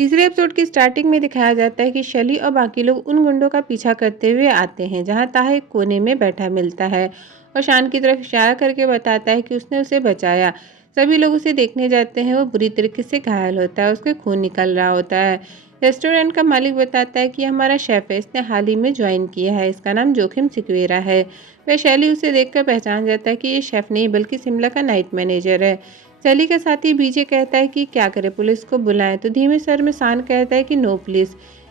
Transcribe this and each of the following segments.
तीसरे एपिसोड की स्टार्टिंग में दिखाया जाता है कि शैली और बाकी लोग उन गुंडों का पीछा करते हुए आते हैं जहां ताहा एक कोने में बैठा मिलता है और शान की तरफ इशारा करके बताता है कि उसने उसे बचाया। सभी लोग उसे देखने जाते हैं। वो बुरी तरीके से घायल होता है, उसके खून निकल रहा होता है। रेस्टोरेंट का मालिक बताता है कि हमारा शेफ है, इसने हाल ही में ज्वाइन किया है, इसका नाम जोखिम सिक्वेरा है। वह शैली उसे देखकर पहचान जाता है कि ये शेफ नहीं बल्कि शिमला का नाइट मैनेजर है। शैली का साथी बीजे कहता है कि क्या करे, पुलिस को बुलाएं, तो धीमे स्वर में शान कहता है कि नो पुलिस।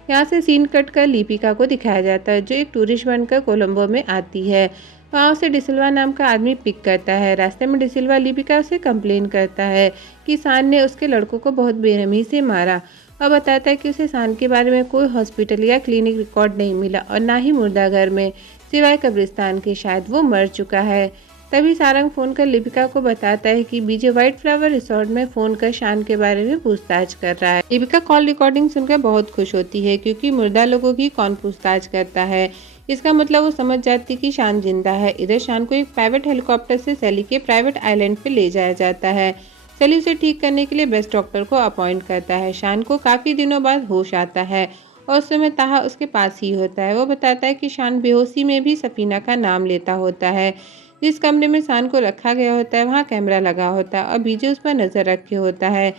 यहाँ से सीन कट कर लिपिका को दिखाया जाता है जो एक टूरिस्ट बनकर कोलंबो में आती है। वहाँ उसे डिसिल्वा नाम का आदमी पिक करता है। रास्ते में डिसिल्वा लिपिका से कंप्लेन करता है कि शान ने उसके लड़कों को बहुत बेरहमी से मारा और बताता है कि उसे शान के बारे में कोई हॉस्पिटल या क्लिनिक रिकॉर्ड नहीं मिला और ना ही मुर्दाघर में, सिवाय कब्रिस्तान के, शायद वो मर चुका है। तभी सारंग फोन कर लिपिका को बताता है कि बीजे व्हाइट फ्लावर रिसोर्ट में फोन कर शान के बारे में पूछताछ कर रहा है। लिपिका कॉल रिकॉर्डिंग सुनकर बहुत खुश होती है क्योंकि मुर्दा लोगों की कौन पूछताछ करता है। इसका मतलब वो समझ जाती कि शान जिंदा है। इधर शान को एक प्राइवेट हेलीकॉप्टर से सैली के प्राइवेट आइलैंड पे ले जाया जाता है। सैली उसे ठीक करने के लिए बेस्ट डॉक्टर को अपॉइंट करता है। शान को काफी दिनों बाद होश आता है और उस समय ताहा उसके पास ही होता है। वो बताता है कि शान बेहोशी में भी सफीना का नाम लेता होता है। जिस कमरे में शान को रखा गया होता है वहाँ कैमरा लगा होता है और बीजे उस पर नजर रखे होता है।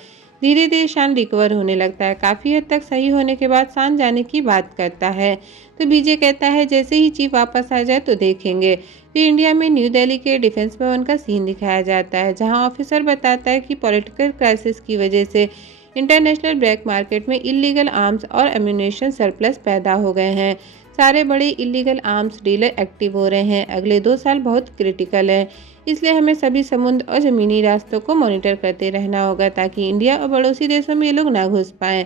धीरे धीरे शान रिकवर होने लगता है। काफी हद तक सही होने के बाद शान जाने की बात करता है तो बीजे कहता है जैसे ही चीफ वापस आ जाए तो देखेंगे। फिर इंडिया में न्यू दिल्ली के डिफेंस भवन का सीन दिखाया जाता है जहां ऑफिसर बताता है कि पॉलिटिकल क्राइसिस की वजह से इंटरनेशनल ब्लैक मार्केट में इलीगल आर्म्स और एम्यूनेशन सरप्लस पैदा हो गए हैं। सारे बड़े इलीगल आर्म्स डीलर एक्टिव हो रहे हैं। अगले 2 साल बहुत क्रिटिकल है, इसलिए हमें सभी समुद्र और जमीनी रास्तों को मॉनिटर करते रहना होगा ताकि इंडिया और पड़ोसी देशों में ये लोग ना घुस पाएं।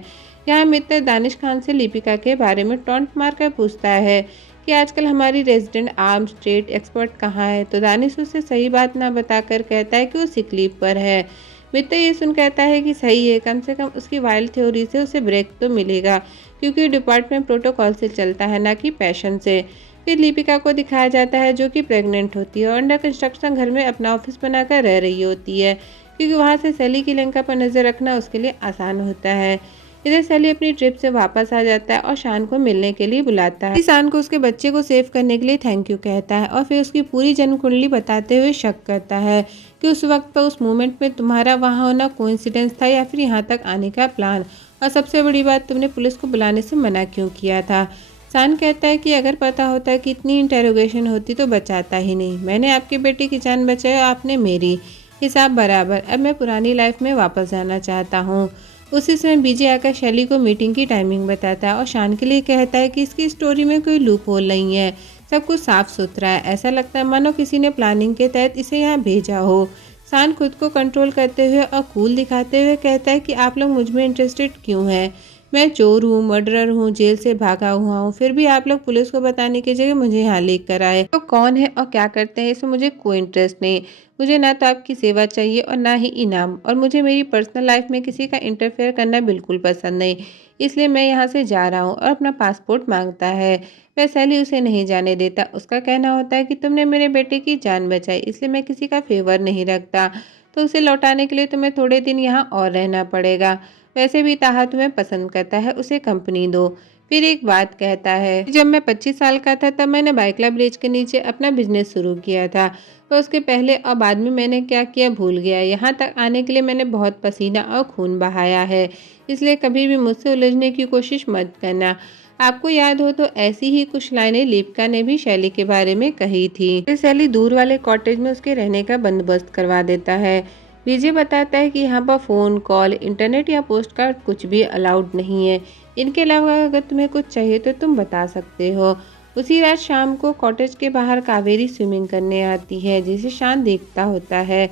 यहाँ मित्र दानिश खान से लिपिका के बारे में टॉन्ट मारकर पूछता है कि आजकल हमारी रेजिडेंट आर्म्स ट्रेड एक्सपर्ट कहाँ है, तो दानिश उससे सही बात ना बताकर कहता है कि वो सिक लीव पर है। मित्र ये सुन कहता है कि सही है, कम से कम उसकी वाइल्ड थ्योरी से उसे ब्रेक तो मिलेगा क्योंकि डिपार्टमेंट प्रोटोकॉल से चलता है ना कि पैशन से। फिर लिपिका को दिखाया जाता है जो कि प्रेग्नेंट होती है और अंडर कंस्ट्रक्शन घर में अपना ऑफिस बनाकर रह रही होती है क्योंकि वहाँ से सैली की लंका पर नजर रखना उसके लिए आसान होता है। इधर सैली अपनी ट्रिप से वापस आ जाता है और शान को मिलने के लिए बुलाता है। शान को उसके बच्चे को सेव करने के लिए थैंक यू कहता है और फिर उसकी पूरी जन्म कुंडली बताते हुए शक करता है कि उस वक्त पर उस मोमेंट में तुम्हारा वहाँ होना कोइंसिडेंस था या फिर यहाँ तक आने का प्लान, और सबसे बड़ी बात, तुमने पुलिस को बुलाने से मना क्यों किया था। शान कहता है कि अगर पता होता कि इतनी इंटेरोगेशन होती तो बचाता ही नहीं। मैंने आपके बेटे की जान बचाई, आपने मेरी, हिसाब बराबर। अब मैं पुरानी लाइफ में वापस जाना चाहता हूँ। उसी समय बीजे आकर शैली को मीटिंग की टाइमिंग बताता है और शान के लिए कहता है कि इसकी स्टोरी में कोई लूप होल नहीं है, सब कुछ साफ सुथरा है। ऐसा लगता है मानो किसी ने प्लानिंग के तहत इसे यहाँ भेजा हो। शान खुद को कंट्रोल करते हुए और कूल दिखाते हुए कहता है कि आप लोग मुझ में इंटरेस्टेड क्यों हैं। मैं चोर हूँ, मर्डरर हूँ, जेल से भागा हुआ हूँ, फिर भी आप लोग पुलिस को बताने की जगह मुझे यहाँ लेकर आए। तो कौन है और क्या करते हैं इसमें मुझे कोई इंटरेस्ट नहीं। मुझे ना तो आपकी सेवा चाहिए और ना ही इनाम, और मुझे मेरी पर्सनल लाइफ में किसी का इंटरफेयर करना बिल्कुल पसंद नहीं। इसलिए मैं यहाँ से जा रहा हूँ। और अपना पासपोर्ट मांगता है। वह सैली उसे नहीं जाने देता। उसका कहना होता है कि तुमने मेरे बेटे की जान बचाई, इसलिए मैं किसी का फेवर नहीं रखता, तो उसे लौटाने के लिए तुम्हें थोड़े दिन यहाँ और रहना पड़ेगा। वैसे भी ताहा तुम्हें पसंद करता है, उसे कंपनी दो। फिर एक बात कहता है, जब मैं 25 साल का था तब मैंने बाइकला ब्रिज के नीचे अपना बिजनेस शुरू किया था, तो उसके पहले और बाद में मैंने क्या किया भूल गया। यहाँ तक आने के लिए मैंने बहुत पसीना और खून बहाया है, इसलिए कभी भी मुझसे उलझने की कोशिश मत करना। आपको याद हो तो ऐसी ही कुछ लाइनें लिपिका ने भी शैली के बारे में कही थी। फिर शैली दूर वाले कॉटेज में उसके रहने का बंदोबस्त करवा देता है। विजय बताता है कि यहाँ पर फ़ोन कॉल, इंटरनेट या पोस्ट कार्ड कुछ भी अलाउड नहीं है। इनके अलावा अगर तुम्हें कुछ चाहिए तो तुम बता सकते हो। उसी रात शाम को कॉटेज के बाहर कावेरी स्विमिंग करने आती है जिसे शान देखता होता है।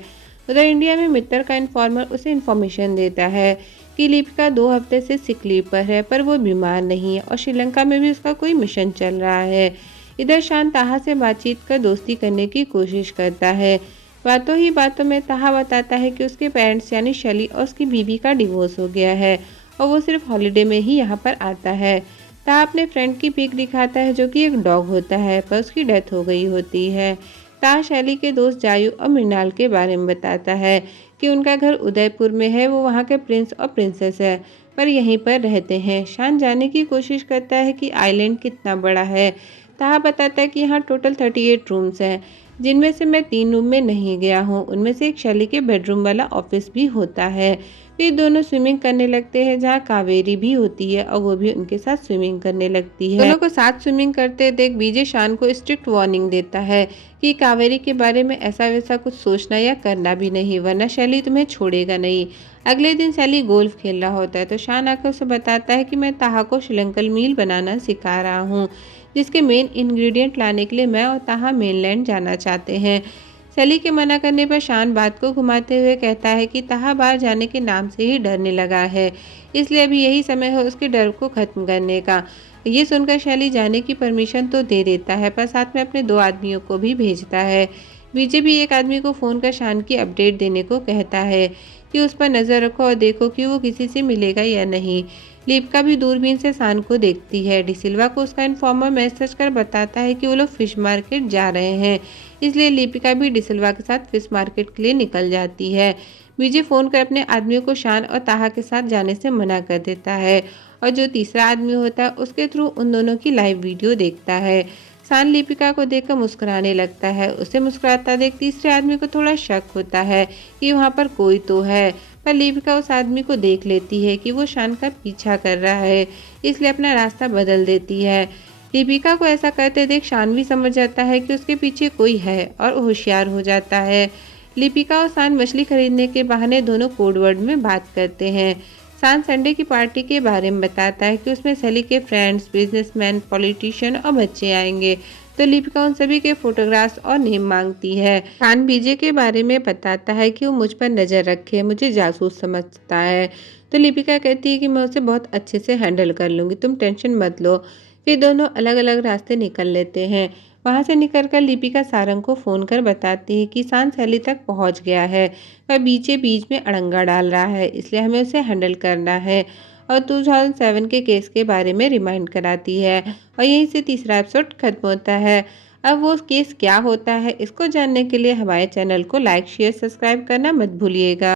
उधर इंडिया में मित्र का इन्फॉर्मर उसे इन्फॉर्मेशन देता है कि लिपिका 2 हफ्ते से सिक लीव पर है, पर वो बीमार नहीं है और श्रीलंका में भी उसका कोई मिशन चल रहा है। इधर शान ताहा से बातचीत कर दोस्ती करने की कोशिश करता है। बातों ही बातों में ताहा बताता है कि उसके पेरेंट्स यानी शैली और उसकी बीवी का डिवोर्स हो गया है और वो सिर्फ हॉलिडे में ही यहाँ पर आता है। ताहा अपने फ्रेंड की पिक दिखाता है जो कि एक डॉग होता है, पर उसकी डेथ हो गई होती है। ताहा शैली के दोस्त जायू और मृणाल के बारे में बताता है कि उनका घर उदयपुर में है, वो वहाँ के प्रिंस और प्रिंसेस है। पर यहीं पर रहते हैं। शान जानने की कोशिश करता है कि आइलैंड कितना बड़ा है। ताहा बताता है कि यहाँ टोटल 38 रूम्स हैं, जिनमें से मैं 3 रूम में नहीं गया हूँ। उनमें से एक शैली के बेडरूम वाला ऑफिस भी होता है। फिर दोनों स्विमिंग करने लगते हैं, जहाँ कावेरी भी होती है और वो भी उनके साथ स्विमिंग करने लगती है। दोनों को साथ स्विमिंग करते देख विजय शान को स्ट्रिक्ट वार्निंग देता है कि कावेरी के बारे में ऐसा वैसा कुछ सोचना या करना भी नहीं, वरना शैली तुम्हें छोड़ेगा नहीं। अगले दिन शैली गोल्फ खेल रहा होता है तो शान आकर उसे बताता है कि मैं ताहा को श्रीलंकन मील बनाना सिखा रहा हूँ, जिसके मेन इंग्रेडिएंट लाने के लिए मैं और ताहा मेनलैंड जाना चाहते हैं। शैली के मना करने पर शान बात को घुमाते हुए कहता है कि ताहा बाहर जाने के नाम से ही डरने लगा है, इसलिए अभी यही समय है उसके डर को खत्म करने का। ये सुनकर शैली जाने की परमिशन तो दे देता है, पर साथ में अपने 2 आदमियों को भी भेजता है। विजय भी एक आदमी को फ़ोन कर शान की अपडेट देने को कहता है कि उस पर नज़र रखो और देखो कि वो किसी से मिलेगा या नहीं। लिपिका भी दूरबीन से शान को देखती है। डिसिल्वा को उसका इन्फॉर्मर मैसेज कर बताता है कि वो लोग फिश मार्केट जा रहे हैं, इसलिए लिपिका भी डिसिल्वा के साथ फिश मार्केट के लिए निकल जाती है। विजय फ़ोन कर अपने आदमियों को शान और ताहा के साथ जाने से मना कर देता है और जो तीसरा आदमी होता है उसके थ्रू उन दोनों की लाइव वीडियो देखता है। शान लिपिका को देखकर मुस्कुराने लगता है। उसे मुस्कुराता देख तीसरे आदमी को थोड़ा शक होता है कि वहाँ पर कोई तो है, पर लिपिका उस आदमी को देख लेती है कि वो शान का पीछा कर रहा है, इसलिए अपना रास्ता बदल देती है। लिपिका को ऐसा करते देख शान भी समझ जाता है कि उसके पीछे कोई है और होशियार हो जाता है। लिपिका और शान मछली खरीदने के बहाने दोनों कोड वर्ड में बात करते हैं। शान संडे की पार्टी के बारे में बताता है कि उसमें शैली के फ्रेंड्स, बिजनेसमैन, पॉलिटिशियन और बच्चे आएंगे, तो लिपिका उन सभी के फोटोग्राफ्स और नेम मांगती है। शान विजय के बारे में बताता है कि वो मुझ पर नज़र रखे, मुझे जासूस समझता है। तो लिपिका कहती है कि मैं उसे बहुत अच्छे से हैंडल कर लूँगी, तुम टेंशन मत लो। फिर दोनों अलग अलग रास्ते निकल लेते हैं। वहाँ से निकलकर लिपिका सारंग को फ़ोन कर बताती है कि शान शैली तक पहुँच गया है, वह बीचे बीच में अड़ंगा डाल रहा है, इसलिए हमें उसे हैंडल करना है। और 2007 के केस के बारे में रिमाइंड कराती है और यहीं से तीसरा एपिसोड खत्म होता है। अब वो केस क्या होता है, इसको जानने के लिए हमारे चैनल को लाइक, शेयर, सब्सक्राइब करना मत भूलिएगा।